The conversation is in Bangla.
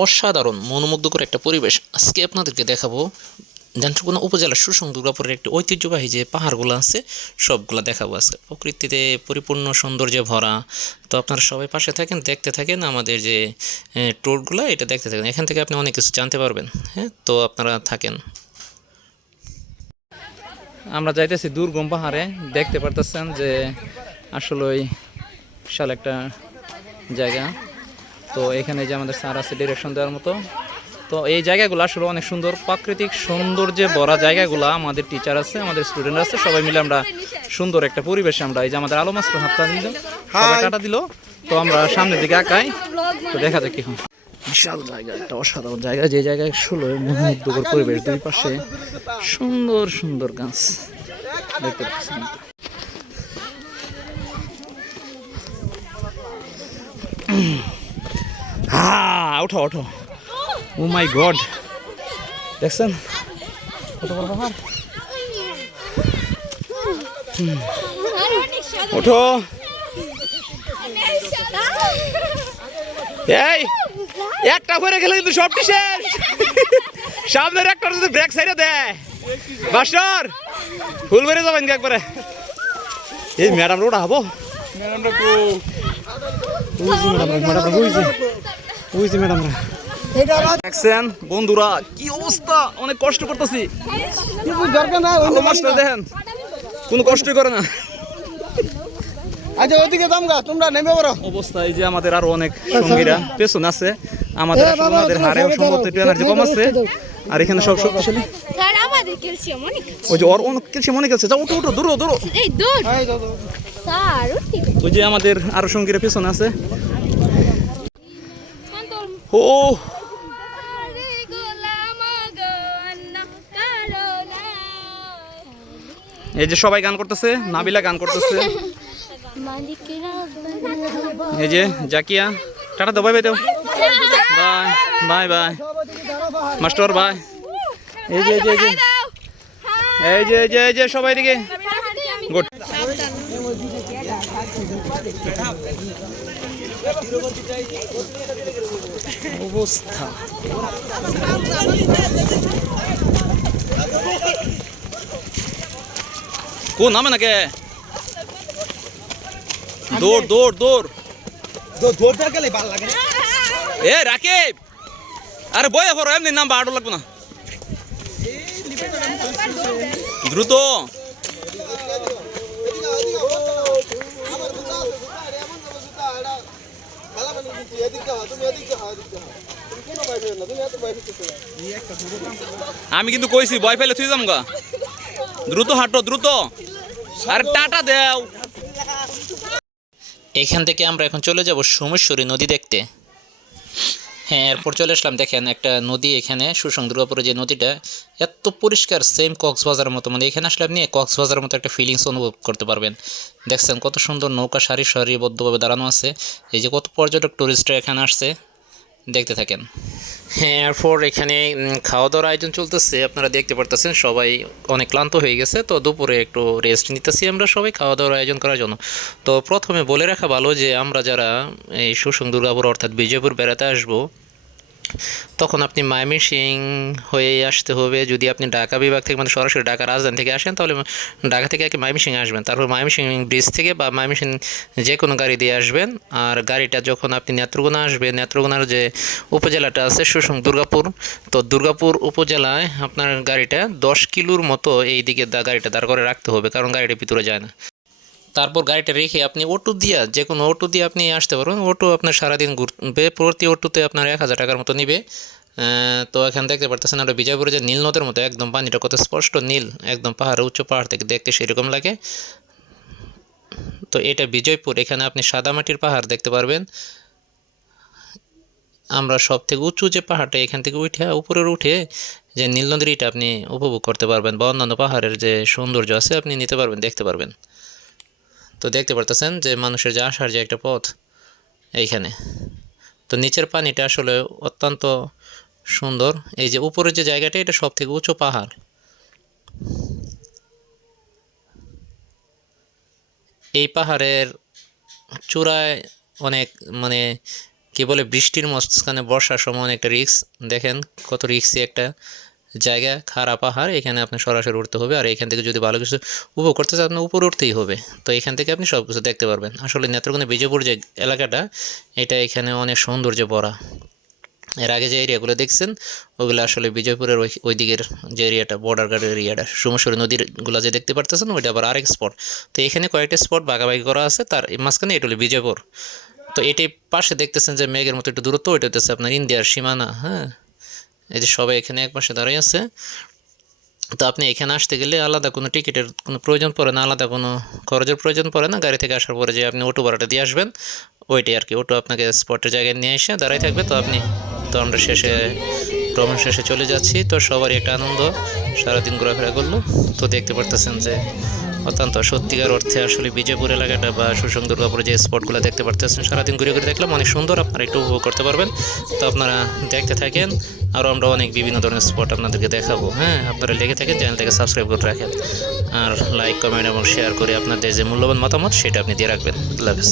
অসাধারণ মনোমুগ্ধকর একটা পরিবেশ আজকে আপনাদেরকে দেখাবো। নেত্রকোনা উপজেলার সুসং দুর্গাপুরের একটি ঐতিহ্যবাহী যে পাহাড়গুলো আছে সবগুলো দেখাবো আজকে। প্রকৃতিতে পরিপূর্ণ সৌন্দর্যে ভরা। তো আপনারা সবাই পাশে থাকেন, দেখতে থাকেন আমাদের যে ট্যুরগুলো, এটা দেখতে থাকেন। এখান থেকে আপনি অনেক কিছু জানতে পারবেন। হ্যাঁ, তো আপনারা থাকেন। আমরা যাইতেছি দুর্গম পাহাড়ে। দেখতে পারতেছেন যে আসলে বিশাল একটা জায়গা। তো এখানে যে আমাদের স্যার আছে ডিরেকশন দেওয়ার মতো। তো এই জায়গাগুলো আসলে অনেক সুন্দর, প্রাকৃতিক সৌন্দর্যে ভরা জায়গাগুলো। আমাদের টিচার আছে, আমাদের স্টুডেন্ট আছে, সবাই মিলে আমরা সুন্দর একটা পরিবেশে আমরা এই যে আমাদের আলো মাস্টার হাতটা দিল, সবাই টাটা দিল। তো আমরা সামনের দিকে আঁকাই, তো দেখা যাক কি হয়। বিশাল জায়গা, একটা অসাধারণ জায়গা, যে জায়গায় আসলে মনোমুগ্ধকর পরিবেশ। দুই পাশে সুন্দর সুন্দর গাছ দেখতে পাচ্ছেন। হ্যাঁ, ওঠো ওঠো। ও মাই গড, দেখছেন কত বড় পাহাড়। ওঠো। এই একটা করে গেলে কিন্তু সবটি শেষ। সামনের একটা যদি ব্রেক সাইডে দেয় মাস্টার ফুল বেড়ে যাবেন একবারে। এই ম্যাডাম ওটা হবো, দেখছেন বন্ধুরা কি অবস্থা, অনেক কষ্ট করতেছি। দেখেন কোনো কষ্টই করে না। আচ্ছা ওইদিকে যামগা, তোমরা নেমে পড়ো। অবস্থা এই যে আমাদের আরো অনেক সঙ্গীরা পেছনে আছে। আমাদের আমাদের হারেও সম্ভবত একটু এনার্জি কম আছে। আর এখানে সব শক্তিশালী। স্যার আমাদের ক্যালসিয়াম অনেক। ওই যে ওর অনেক ক্যালসিয়াম অনেক আছে। যাও ওঠো ওঠো, দূরো দূরো। এই দূর স্যার উঠি। ওই যে আমাদের আরো সঙ্গীরা পেছনে আছে। ও এই যে সবাই গান করতেছে, নাবিলা গান করতেছে। এই যে জাকিয়া টাটা দাও, বাই বাই দাও, bye bye bye master bye. এই যে এই যে এই যে এই যে এই যে সবাই দিকে গুড। অবস্থা কোন নামে নাকি দৌড় দৌড় দৌড় দৌড় গেলে ভালো লাগে। এ রাকিব, আরে বয়ে পড়ো, এমনি নাম বাড়ো লাগবে না, দ্রুত। আমি কিন্তু কইছি ভয় পেলে তুই যাম গা, দ্রুত হাঁটো দ্রুত। আরে টাটা দেও। এখান থেকে আমরা এখন চলে যাব সোমেশ্বরী নদী দেখতে। হ্যাঁ, এরপর চলে আসলাম। দেখেন একটা নদী এখানে সুসং দুর্গাপুরে যে নদীটা এত পরিষ্কার, সেম কক্সবাজারের মতো। মানে এখানে আসলে আপনি কক্সবাজারের মতো একটা ফিলিংস অনুভব করতে পারবেন। দেখছেন কত সুন্দর নৌকা সারি সারিবদ্ধভাবে দাঁড়ানো আছে। এই যে কত পর্যটক টুরিস্টরা এখানে আসছে, দেখতে থাকেন। হ্যাঁ, এরপর এখানে খাওয়া দাওয়ার আয়োজন চলতেছে। আপনারা দেখতে পারতেছেন সবাই অনেক ক্লান্ত হয়ে গেছে। তো দুপুরে একটু রেস্ট নিতেছি আমরা সবাই খাওয়া দাওয়ার আয়োজন করার জন্য। তো প্রথমে বলে রাখা ভালো যে আমরা যারা এই সুসং দুর্গাপুর অর্থাৎ বিজয়পুর বেড়াতে আসবো, তখন আপনি ময়মনসিং হয়ে আসতে হবে। যদি আপনি ঢাকা বিভাগ থেকে মানে সরাসরি ঢাকা রাজধানী থেকে আসেন, তাহলে ঢাকা থেকে আগে ময়মনসিং আসবেন, তারপর ময়মনসিং ব্রিজ থেকে বা ময়মনসিং যে কোনো গাড়ি দিয়ে আসবেন। আর গাড়িটা যখন আপনি নেত্রকোনা আসবেন, নেত্রকোনার যে উপজেলাটা আছে সুসং দুর্গাপুর, তো দুর্গাপুর উপজেলায় আপনার গাড়িটা 10 কিলোর মতো এই দিকে গাড়িটা দাঁড় করে রাখতে হবে, কারণ গাড়িটা ভিতরে যায় না। তারপর গাড়িটা রেখে আপনি অটো দিয়ে, যে কোনো অটো দিয়ে আপনি আসতে পারবেন। অটো আপনার সারাদিন ঘুরবে, প্রতি অটোতে আপনার 1000 টাকার মতো নিবে। তো এখানে দেখতে পারতেছেন আমরা বিজয়পুরে যে নীল নদের মতো, একদম পানিটা কত স্পষ্ট নীল, একদম পাহাড়, উচ্চ পাহাড় থেকে দেখতে সেরকম লাগে। তো এটা বিজয়পুর, এখানে আপনি সাদামাটির পাহাড় দেখতে পারবেন। আমরা সব থেকে উঁচু যে পাহাড়টা, এখান থেকে উঠে উপরের উঠে যে নীল নদীর এটা আপনি উপভোগ করতে পারবেন, বা অন্যান্য পাহাড়ের যে সৌন্দর্য আছে আপনি নিতে পারবেন, দেখতে পারবেন। তো দেখতে পারতেছেন যে মানুষের যে আসার যে একটা পথ এইখানে। তো নিচের পানিটা আসলে অত্যন্ত সুন্দর। এই যে উপরের যে জায়গাটা, এটা সব থেকে উঁচু পাহাড়। এই পাহাড়ের চূড়ায় অনেক মানে কি বলে বৃষ্টির মাঝখানে বর্ষার সময় অনেকটা রিস্ক। দেখেন কত রিস্কি একটা জায়গা, খাড়া পাহাড়, এখানে আপনি সরাসরি উঠতে হবে। আর এখান থেকে যদি ভালো কিছু উপভোগ করতে চান আপনার উপরে উঠতেই হবে। তো এখান থেকে আপনি সব কিছু দেখতে পারবেন। আসলে নেত্রকোনা বিজয়পুর যে এলাকাটা, এটা এখানে অনেক সৌন্দর্যে ভরা। এর আগে যে এরিয়াগুলো দেখছেন ওগুলো আসলে বিজয়পুরের ওই দিকের যে এরিয়াটা, বর্ডার গার্ডের এরিয়াটা, সোমেশ্বরী নদীরগুলো যে দেখতে পারতেছেন ওইটা আবার আরেক স্পট। তো এখানে কয়েকটা স্পট ভাগাভাগি করা আছে, তার মাঝখানে এটা হলো বিজয়পুর। তো এটি পাশে দেখতেছেন যে মেঘের মতো একটু দূরত্ব, ওইটা হচ্ছে আপনার ইন্ডিয়ার সীমানা। হ্যাঁ, এই যে সবাই এখানে এক পাশে দাঁড়িয়ে আছে। তো আপনি এখানে আসতে গেলে আলাদা কোনো টিকিটের কোনো প্রয়োজন পড়ে না, আলাদা কোনো খরচের প্রয়োজন পড়ে না। গাড়ি থেকে আসার পরে যে আপনি অটো ভাড়াটা দিয়ে আসবেন ওইটাই আর কি। অটো আপনাকে স্পটের জায়গায় নিয়ে এসে দাঁড়াই থাকবে। তো আমরা ভ্রমণ শেষে চলে যাচ্ছি। তো সবারই একটা আনন্দ, সারাদিন ঘোরাফেরা করলো। তো দেখতে পারতেছেন যে অত্যন্ত সত্যিকার অর্থে আসলে বিজয়পুর এলাকাটা বা সুসং দুর্গাপুরে যে স্পটগুলো দেখতে পারতেছেন, সারাদিন ঘুরে ঘুরে দেখলাম, অনেক সুন্দর। আপনারা একটু উপভোগ করতে পারবেন। তো আপনারা দেখতে থাকেন, আরও আমরা অনেক বিভিন্ন ধরনের স্পট আপনাদেরকে দেখাবো। হ্যাঁ, আপনারা লেগে থাকেন, চ্যানেলটাকে সাবস্ক্রাইব করে রাখেন, আর লাইক, কমেন্ট এবং শেয়ার করে আপনাদের যে মূল্যবান মতামত সেটা আপনি দিয়ে রাখবেন। আল্লাহ হাফেজ।